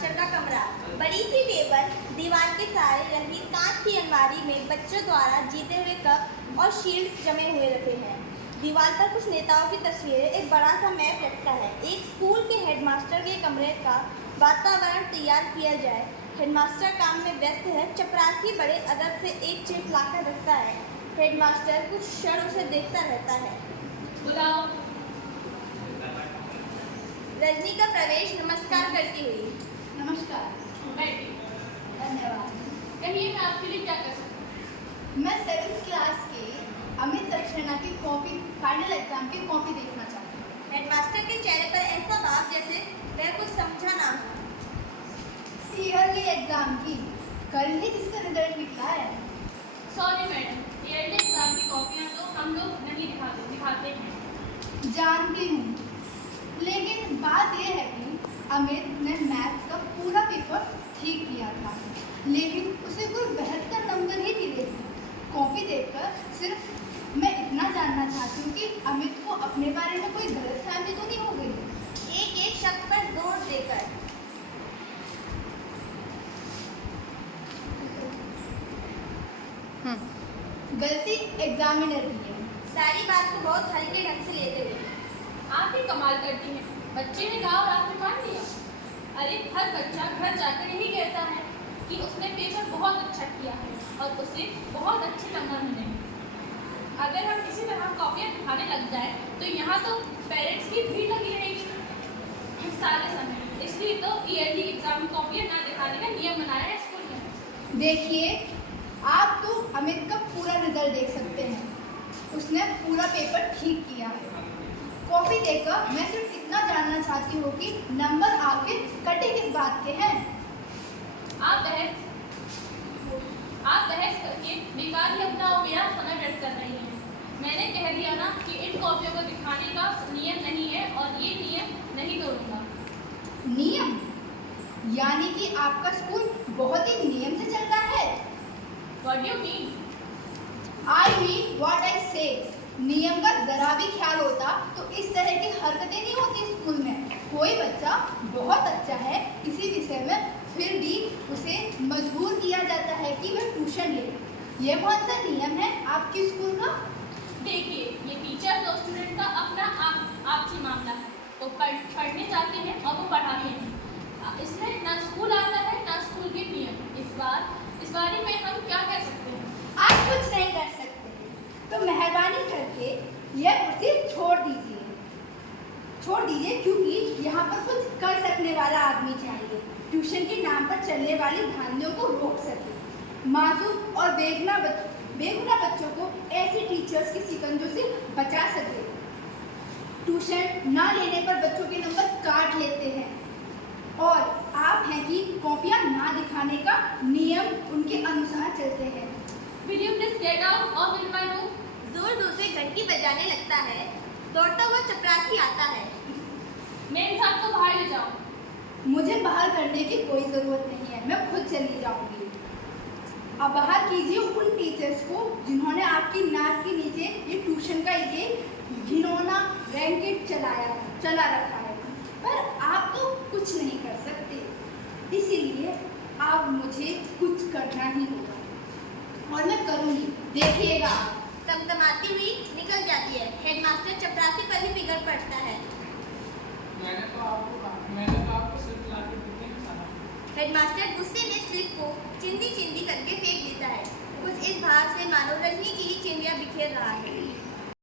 Headmaster का कमरा। बड़ी सी टेबल, दीवार के सहारे रंगीन कांच की अलमारी में बच्चों द्वारा जीते हुए कप और शील्ड्स जमे हुए रखे हैं। दीवार पर कुछ नेताओं की तस्वीरें, एक बड़ा सा मैप लटका है। एक स्कूल के हेडमास्टर के कमरे का वातावरण तैयार किया जाए। हेडमास्टर काम में व्यस्त है। चपरासी बड़े अदब से एक चिप लाकर रखता है। हेडमास्टर कुछ क्षण उसे देखता रहता है। बुलाओ। रजनी का प्रवेश नमस्कार करती हुई। नमस्कार। बैठिए। धन्यवाद। कहिए, मैं आपके लिए क्या कर सकती हूँ? मैं 7th क्लास के अमित सक्सेना की कॉपी, फाइनल एग्जाम की कॉपी देखना चाहती हूँ। हेडमास्टर के चेहरे पर ऐसा भाव जैसे वह कुछ समझा ना हो। ईयरली एग्जाम की, कल ही जिसका रिजल्ट निकला है। सॉरी मैडम, ईयरली एग्जाम की कॉपियाँ तो हम लोग नहीं दिखाते हैं। जानती हूँ, लेकिन बात यह है कि अमित ने मैथ्स का पूरा पेपर ठीक किया था, लेकिन उसे कोई बेहतर नंबर ही मिले। कॉपी देखकर सिर्फ मैं इतना जानना चाहती हूँ कि अमित को अपने बारे में कोई गलतफहमी तो नहीं हो गई। एक एक शब्द पर जोर देकर। गलती एग्जामिनर की है। सारी बात को बहुत हल्के ढंग से लेते हुए। आप ही कमाल करती हैं। बच्चे ने कहा और आपने मान लिया। अरे, हर बच्चा घर जाकर यही कहता है कि उसने पेपर बहुत अच्छा किया है और उसे बहुत अच्छे नंबर मिले। अगर हम किसी तरह कॉपियाँ दिखाने लग जाए तो यहाँ तो पेरेंट्स की भीड़ लगी रहेगी सारे समय। इसलिए तो ईयरली एग्जाम कॉपियाँ ना दिखाने का नियम बनाया है स्कूल में। देखिए, आप तो अमित का पूरा रिजल्ट देख सकते हैं। उसने पूरा पेपर ठीक किया है। कॉपी देखकर मैं सिर्फ इतना जानना चाहती हूँ कि नंबर आखिर कटे किस बात के हैं। आप बहस करके बेकार ही अपना और मेरा समय व्यर्थ कर रही हैं। मैंने कह दिया ना कि इन कॉपियों को दिखाने का नियम नहीं है और ये नियम नहीं तोड़ूंगा। नियम? यानी कि आपका स्कूल बहुत ही नियम से चलता है। What do you mean? I mean what I say। नियम का जरा भी ख्याल होता तो इस तरह की हरकतें नहीं होती स्कूल में। कोई बच्चा बहुत अच्छा है किसी विषय में, फिर भी उसे मजबूर किया जाता है कि वह ट्यूशन ले। यह कौन सा नियम है आपके स्कूल का? देखिए, ये टीचर और स्टूडेंट का अपना आपसी मामला है। वो पढ़ने जाते हैं और वो पढ़ाते हैं। इसमें ना स्कूल आता है ना स्कूल के नियम। इस बारे में हम क्या कह सकते हैं? आप कुछ नहीं कर सकते, तो मेहरबानी करके यह कुर्सी छोड़ दीजिए, क्योंकि यहाँ पर कुछ कर सकने वाला आदमी चाहिए। ट्यूशन के नाम पर चलने वाली धांधलियों को रोक सके, मासूम और बेगुनाह बच्चों को ऐसे टीचर्स की शिकंजों से बचा सके। ट्यूशन ना लेने पर बच्चों के नंबर काट लेते हैं, और आप हैं कि कॉपियाँ ना दिखाने का नियम उनके अनुसार चलते हैं। Will you please get out of my room? दूर दूर से घंटी बजाने लगता है। दौड़ता हुआ चपरासी आता है। मैं इन सबको बाहर ले जाऊँ। मुझे बाहर करने की कोई ज़रूरत नहीं है, मैं खुद चली जाऊंगी। अब बाहर कीजिए उन टीचर्स को जिन्होंने आपकी नाक के नीचे ये ट्यूशन का ये घिनौना रैंकेट चला रखा है। पर आप तो कुछ नहीं कर सकते, इसीलिए अब मुझे कुछ करना ही होगा, और मैं करूँगी, देखिएगा आप। तमतमाती हुई निकल जाती है। हेडमास्टर चपरासी पर ही बिगड़ पड़ता है। मैंने तो आपको सिर्फ लाके देते ही कहा। हेडमास्टर गुस्से में स्लिप को चिंदी चिंदी करके फेंक देता है। कुछ इस भाव से मानो रजनी की ही चिंदियाँ बिखेर रहा है।